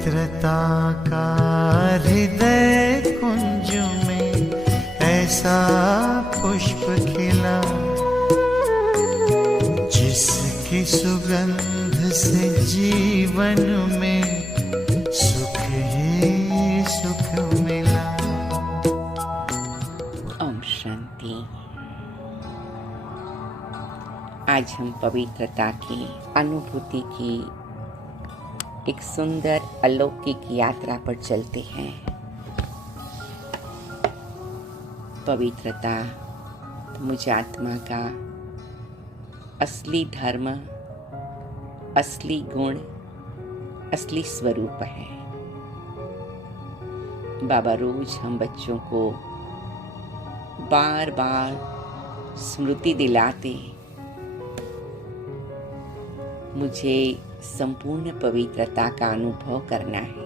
पवित्रता का हृदय कुंज में ऐसा पुष्प खिला, जिसकी सुगंध से जीवन में सुख ही सुख मिला। ओम शांति। आज हम पवित्रता की अनुभूति की एक सुंदर अलौकिक यात्रा पर चलते हैं। पवित्रता मुझ आत्मा का असली धर्म, असली गुण, असली स्वरूप है। बाबा रोज हम बच्चों को बार बार स्मृति दिलाते, मुझे संपूर्ण पवित्रता का अनुभव करना है।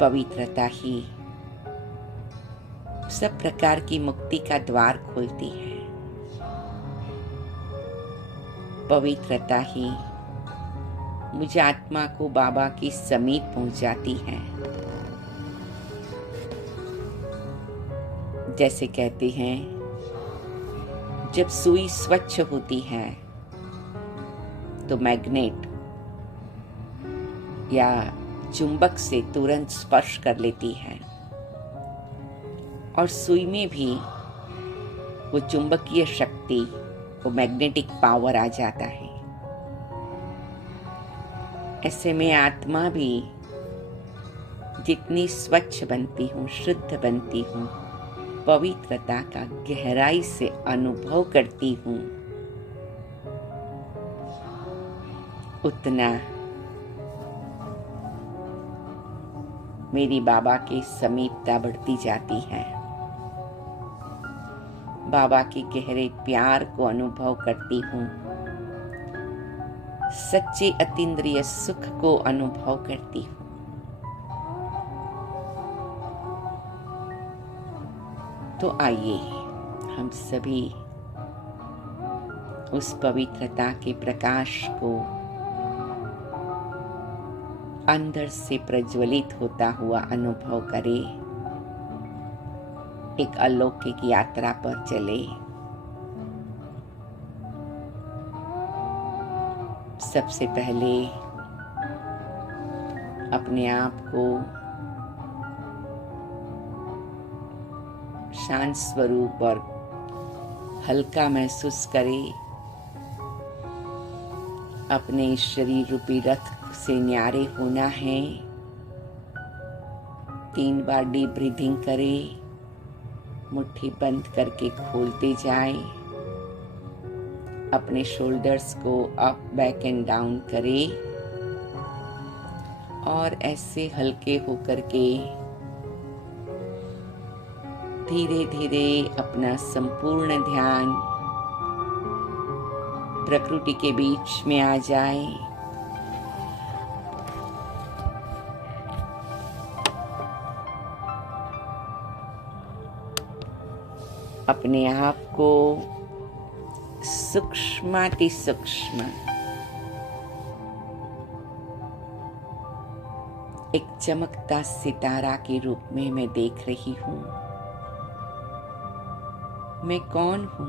पवित्रता ही सब प्रकार की मुक्ति का द्वार खोलती है। पवित्रता ही मुझे आत्मा को बाबा की समीप पहुंचाती है। जैसे कहते हैं, जब सुई स्वच्छ होती है तो मैग्नेट या चुंबक से तुरंत स्पर्श कर लेती है और सुई में भी वो चुंबकीय शक्ति, वो मैग्नेटिक पावर आ जाता है। ऐसे में आत्मा भी जितनी स्वच्छ बनती हूँ, शुद्ध बनती हूँ, पवित्रता का गहराई से अनुभव करती हूँ, उतना मेरी बाबा की समीपता बढ़ती जाती है। बाबा के गहरे प्यार को अनुभव करती हूँ, सच्चे अतीन्द्रिय सुख को अनुभव करती हूँ। तो आइए हम सभी उस पवित्रता के प्रकाश को अंदर से प्रज्वलित होता हुआ अनुभव करें। एक अलौकिक यात्रा पर चले। सबसे पहले अपने आप को शांत स्वरूप और हल्का महसूस करें। अपने शरीर रूपी रथ से न्यारे होना है। 3 बार डीप ब्रीदिंग करें। मुट्ठी बंद करके खोलते जाएं। अपने शोल्डर्स को अप, बैक एंड डाउन करें और ऐसे हल्के होकर के धीरे धीरे अपना संपूर्ण ध्यान प्रकृति के बीच में आ जाए। अपने आप को सूक्ष्माति सूक्ष्म एक चमकता सितारा के रूप में मैं देख रही हूँ। मैं कौन हूँ?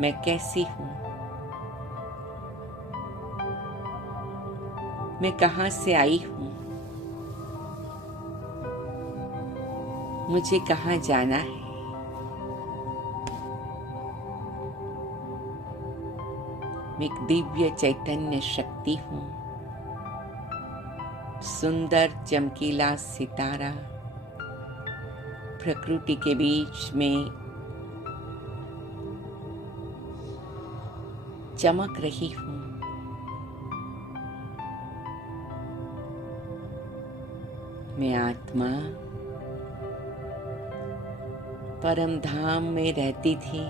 मैं कैसी हूँ? मैं कहाँ से आई हूँ? मुझे कहाँ जाना है? मैं एक दिव्य चैतन्य शक्ति हूँ, सुंदर चमकीला सितारा प्रकृति के बीच में चमक रही हूँ। मैं आत्मा परम धाम में रहती थी।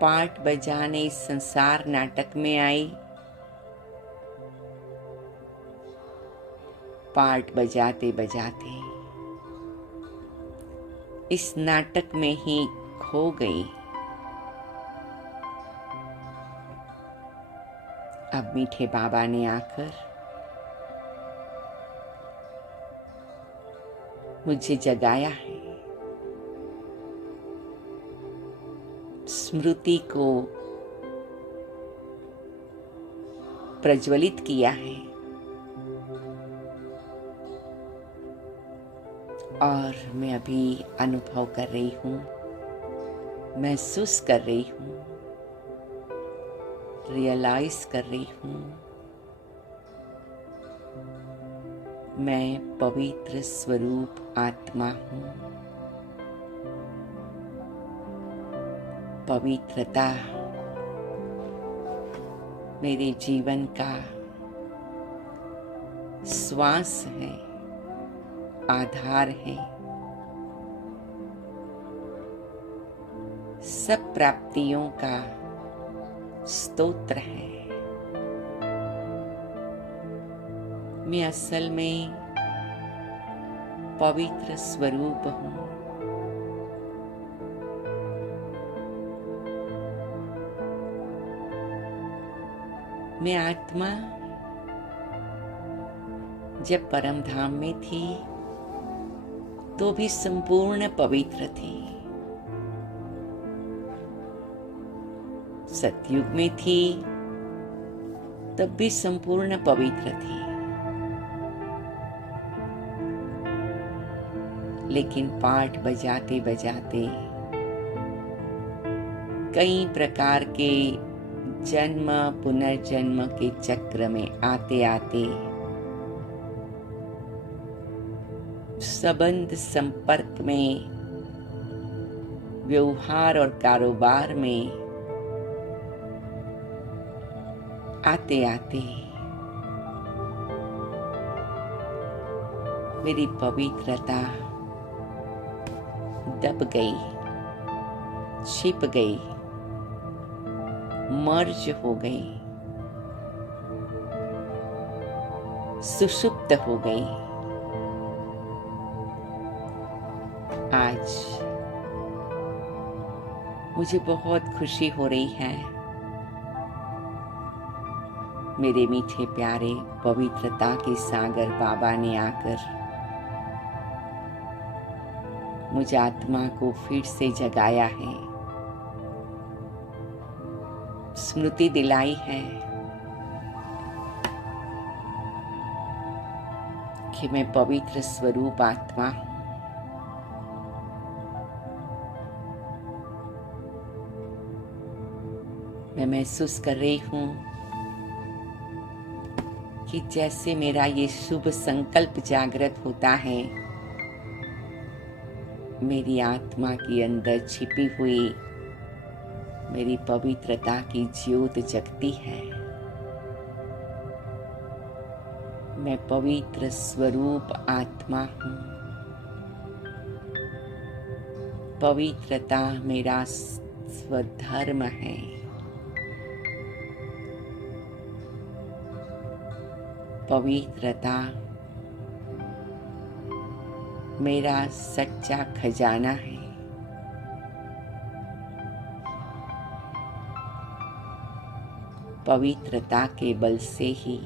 पार्ट बजाने इस संसार नाटक में आई। पार्ट बजाते बजाते इस नाटक में ही खो गई। अब मीठे बाबा ने आकर मुझे जगाया है, स्मृति को प्रज्वलित किया है और मैं अभी अनुभव कर रही हूँ, महसूस कर रही हूँ, रियलाइज कर रही हूँ, मैं पवित्र स्वरूप आत्मा हूँ। पवित्रता मेरे जीवन का श्वास है, आधार है। सब प्राप्तियों का स्तोत्र है। मैं असल में पवित्र स्वरूप हूँ। मैं आत्मा जब परम धाम में थी तो भी संपूर्ण पवित्र थी। सतयुग में थी तब भी संपूर्ण पवित्र थी। लेकिन पाठ बजाते बजाते कई प्रकार के जन्म पुनर्जन्म के चक्र में आते आते संबंध संपर्क में, व्यवहार और कारोबार में आते आते मेरी पवित्रता दब गई, छिप गई, मर्ज हो गई, सुषुप्त हो गई। आज मुझे बहुत खुशी हो रही है, मेरे मीठे प्यारे पवित्रता के सागर बाबा ने आकर मुझे आत्मा को फिर से जगाया है, स्मृति दिलाई है कि मैं पवित्र स्वरूप आत्मा हूं। मैं महसूस कर रही हूं कि जैसे मेरा ये शुभ संकल्प जागृत होता है, मेरी आत्मा के अंदर छिपी हुई मेरी पवित्रता की ज्योत जगती है। मैं पवित्र स्वरूप आत्मा हूँ। पवित्रता मेरा स्वधर्म है। पवित्रता मेरा सच्चा खजाना है। पवित्रता के बल से ही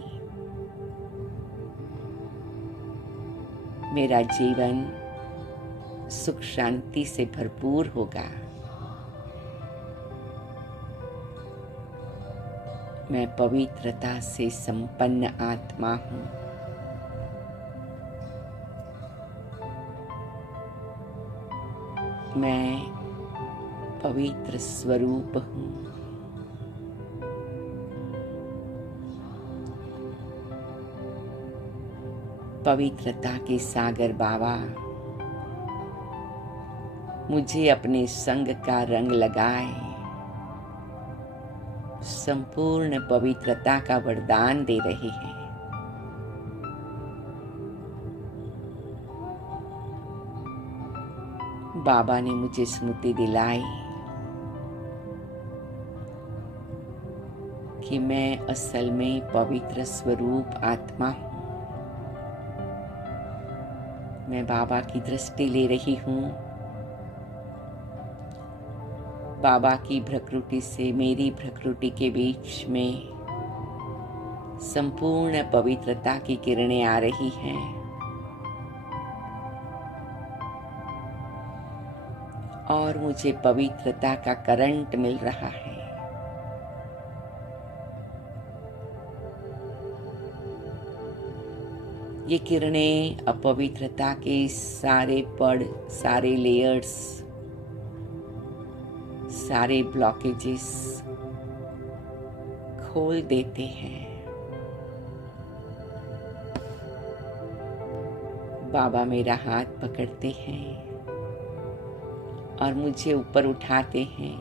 मेरा जीवन सुख शांति से भरपूर होगा। मैं पवित्रता से संपन्न आत्मा हूँ। मैं पवित्र स्वरूप हूँ। पवित्रता के सागर बाबा मुझे अपने संग का रंग लगाए, संपूर्ण पवित्रता का वरदान दे रहे हैं। बाबा ने मुझे स्मृति दिलाई कि मैं असल में पवित्र स्वरूप आत्मा हूँ। मैं बाबा की दृष्टि ले रही हूँ बाबा की प्रकृति से मेरी प्रकृति के बीच में संपूर्ण पवित्रता की किरणें आ रही हैं और मुझे पवित्रता का करंट मिल रहा है। ये किरणें अपवित्रता के सारे पड़, सारे लेयर्स, सारे ब्लॉकेजेस खोल देते हैं। बाबा मेरा हाथ पकड़ते हैं और मुझे ऊपर उठाते हैं।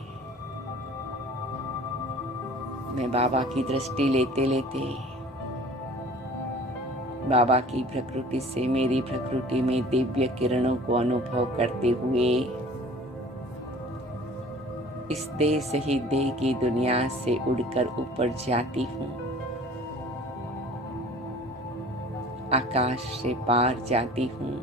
मैं बाबा की दृष्टि लेते लेते बाबा की प्रकृति से मेरी प्रकृति में दिव्य किरणों को अनुभव करते हुए इस देह से ही देह की दुनिया से उड़कर ऊपर जाती हूँ, आकाश से पार जाती हूँ।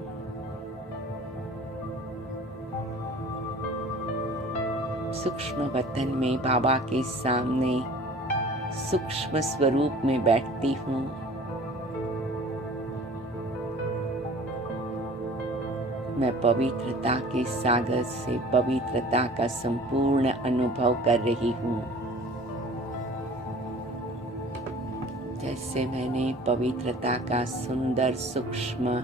सूक्ष्म वतन में बाबा के सामने सूक्ष्म स्वरूप में बैठती हूँ। मैं पवित्रता के सागर से पवित्रता का संपूर्ण अनुभव कर रही हूँ। जैसे मैंने पवित्रता का सुंदर सूक्ष्म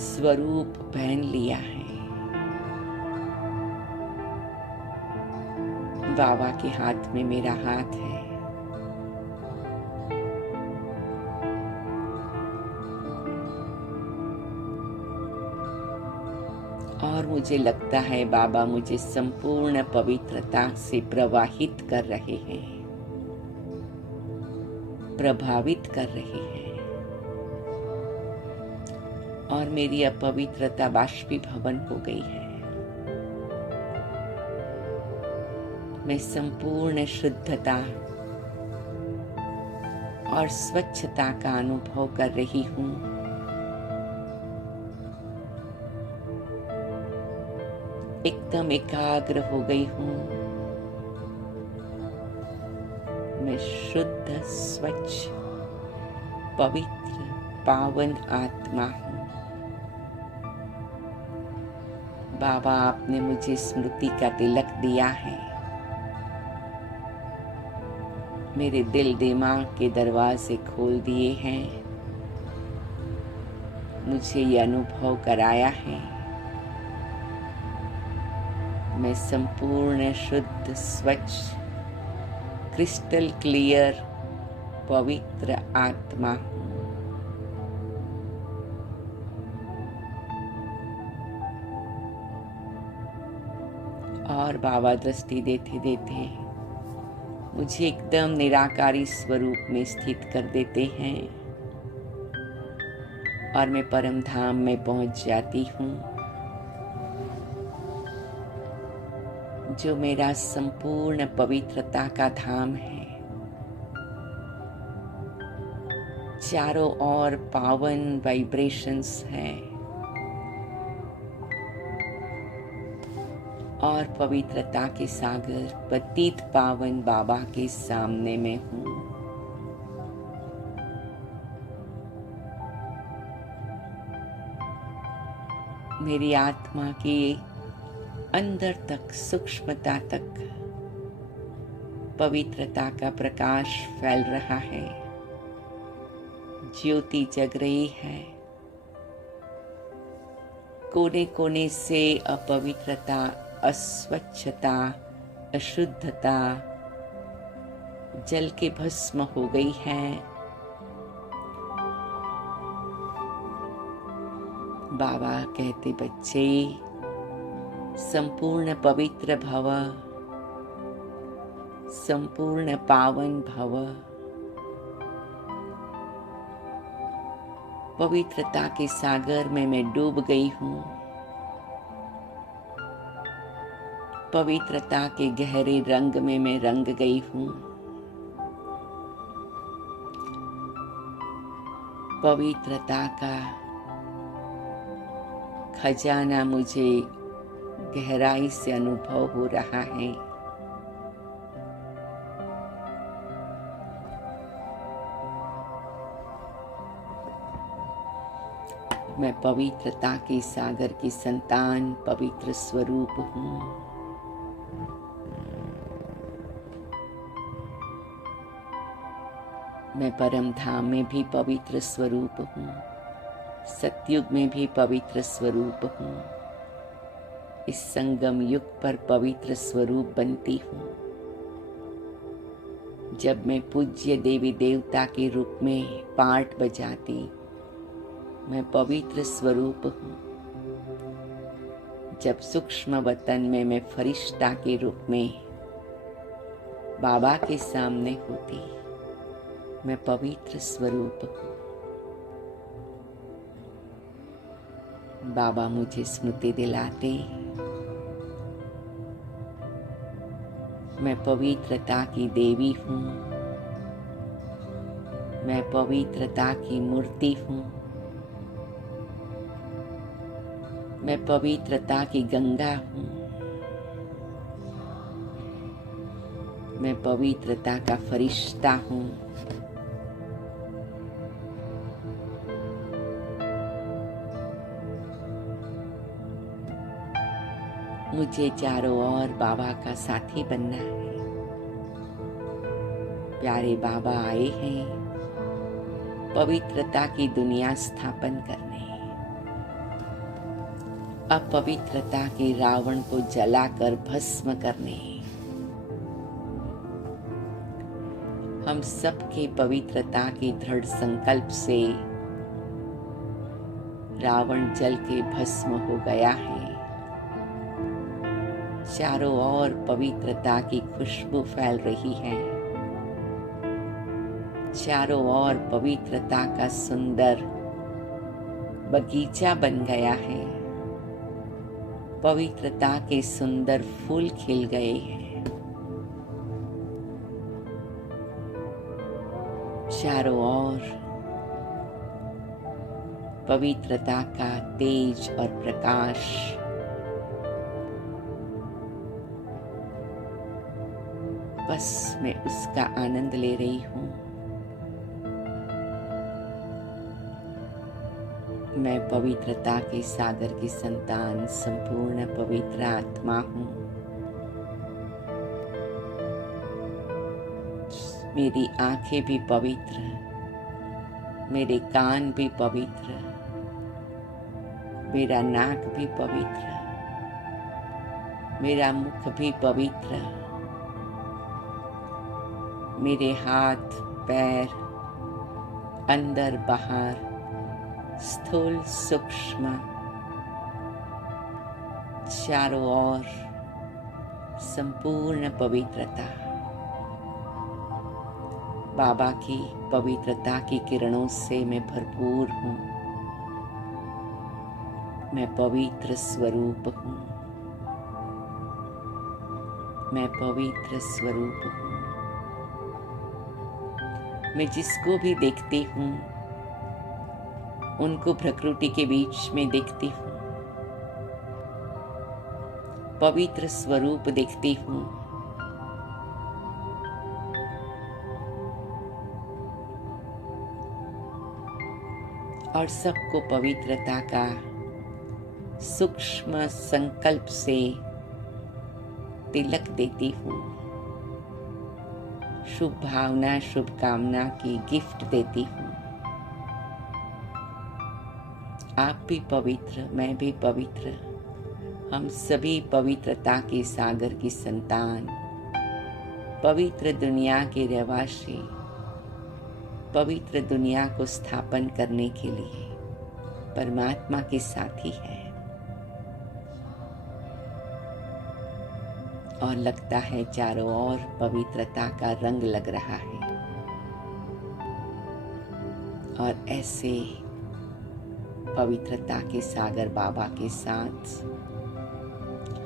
स्वरूप पहन लिया है। बाबा के हाथ में मेरा हाथ है। और मुझे लगता है बाबा मुझे संपूर्ण पवित्रता से प्रवाहित कर रहे हैं, प्रभावित कर रहे हैं और मेरी अपवित्रता बाष्पीभवन हो गई है। मैं संपूर्ण शुद्धता और स्वच्छता का अनुभव कर रही हूँ। एकदम एकाग्र हो गई हूँ। मैं शुद्ध, स्वच्छ, पवित्र, पावन आत्मा हूँ। बाबा आपने मुझे स्मृति का तिलक दिया है। मेरे दिल दिमाग के दरवाजे खोल दिए हैं। मुझे ये अनुभव कराया है मैं संपूर्ण शुद्ध, स्वच्छ, क्रिस्टल क्लियर, पवित्र आत्मा हूँ। और बाबा दृष्टि देते देते मुझे एकदम निराकारी स्वरूप में स्थित कर देते हैं और मैं परम धाम में पहुंच जाती हूँ, जो मेरा संपूर्ण पवित्रता का धाम है। चारों ओर पावन वाइब्रेशंस हैं और पवित्रता के सागर पतित पावन बाबा के सामने में हूँ। मेरी आत्मा की अंदर तक, सूक्ष्मता तक पवित्रता का प्रकाश फैल रहा है। ज्योति जग रही है। कोने कोने से अपवित्रता, अस्वच्छता, अशुद्धता जल के भस्म हो गई है। बाबा कहते, बच्चे संपूर्ण पवित्र भव, संपूर्ण पावन भव। पवित्रता के सागर में मैं डूब गई हूँ। पवित्रता के गहरे रंग में मैं रंग गई हूँ। पवित्रता का खजाना मुझे गहराई से अनुभव हो रहा है। मैं पवित्रता के सागर की संतान, पवित्र स्वरूप हूँ। मैं परम धाम में भी पवित्र स्वरूप हूँ, सतयुग में भी पवित्र स्वरूप हूँ, इस संगम युग पर पवित्र स्वरूप बनती हूँ। जब मैं पूज्य देवी देवता के रूप में पार्ट बजाती, मैं पवित्र स्वरूप हूँ। जब सूक्ष्म वतन में मैं फरिश्ता के रूप में बाबा के सामने होती, मैं पवित्र स्वरूप हूँ। बाबा मुझे स्मृति दिलाते, मैं पवित्रता की देवी हूँ, मैं पवित्रता की मूर्ति हूँ, मैं पवित्रता की गंगा हूँ, मैं पवित्रता का फरिश्ता हूँ। मुझे चारों ओर बाबा का साथी बनना है। प्यारे बाबा आए हैं पवित्रता की दुनिया स्थापन करने, अपवित्रता के रावण को जलाकर भस्म करने। हम सबके पवित्रता के दृढ़ संकल्प से रावण जल के भस्म हो गया है। चारों ओर पवित्रता की खुशबू फैल रही है। चारों ओर पवित्रता का सुंदर बगीचा बन गया है। पवित्रता के सुंदर फूल खिल गए हैं। चारों ओर पवित्रता का तेज और प्रकाश। बस मैं उसका आनंद ले रही हूँ। मैं पवित्रता के सागर की संतान, संपूर्ण पवित्र आत्मा हूँ। मेरी आंखें भी पवित्र, मेरे कान भी पवित्र, मेरा नाक भी पवित्र, मेरा मुख भी पवित्र, मेरे हाथ पैर अंदर बाहर, स्थूल सूक्ष्म, चारों ओर संपूर्ण पवित्रता। बाबा की पवित्रता की किरणों से मैं भरपूर हूँ। मैं पवित्र स्वरूप हूँ। मैं पवित्र स्वरूप हूँ। मैं जिसको भी देखती हूँ उनको प्रकृति के बीच में देखती हूँ। पवित्र स्वरूप देखती हूँ। और सबको पवित्रता का सूक्ष्म संकल्प से तिलक देती हूँ। शुभ भावना, शुभकामना की गिफ्ट देती हूँ। आप भी पवित्र, मैं भी पवित्र, हम सभी पवित्रता के सागर की संतान, पवित्र दुनिया के रहवासी, पवित्र दुनिया को स्थापन करने के लिए परमात्मा के साथी है। और लगता है चारों ओर पवित्रता का रंग लग रहा है। और ऐसे पवित्रता के सागर बाबा के साथ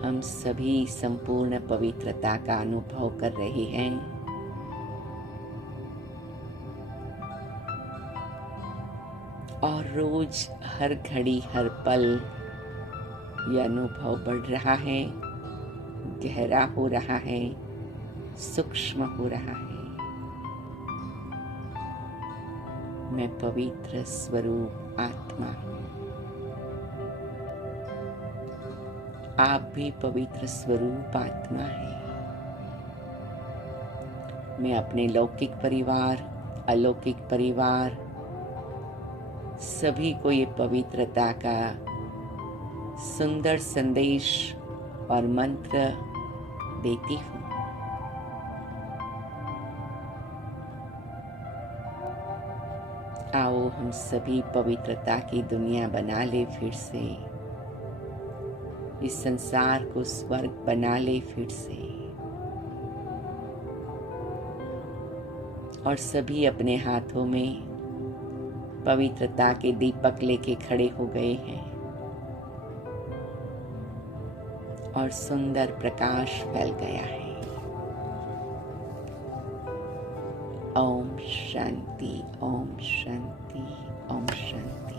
हम सभी संपूर्ण पवित्रता का अनुभव कर रहे हैं। और रोज हर घड़ी हर पल यह अनुभव बढ़ रहा है, गहरा हो रहा है, सूक्ष्म हो रहा है। मैं पवित्र स्वरूप आत्मा हूँ। आप भी पवित्र स्वरूप आत्मा है। मैं अपने लौकिक परिवार, अलौकिक परिवार, सभी को ये पवित्रता का सुंदर संदेश और मंत्र देती हूँ। आओ हम सभी पवित्रता की दुनिया बना ले फिर से, इस संसार को स्वर्ग बना ले फिर से। और सभी अपने हाथों में पवित्रता के दीपक लेके खड़े हो गए हैं और सुंदर प्रकाश फैल गया है। ओम शांति, ओम शांति, ओम शांति।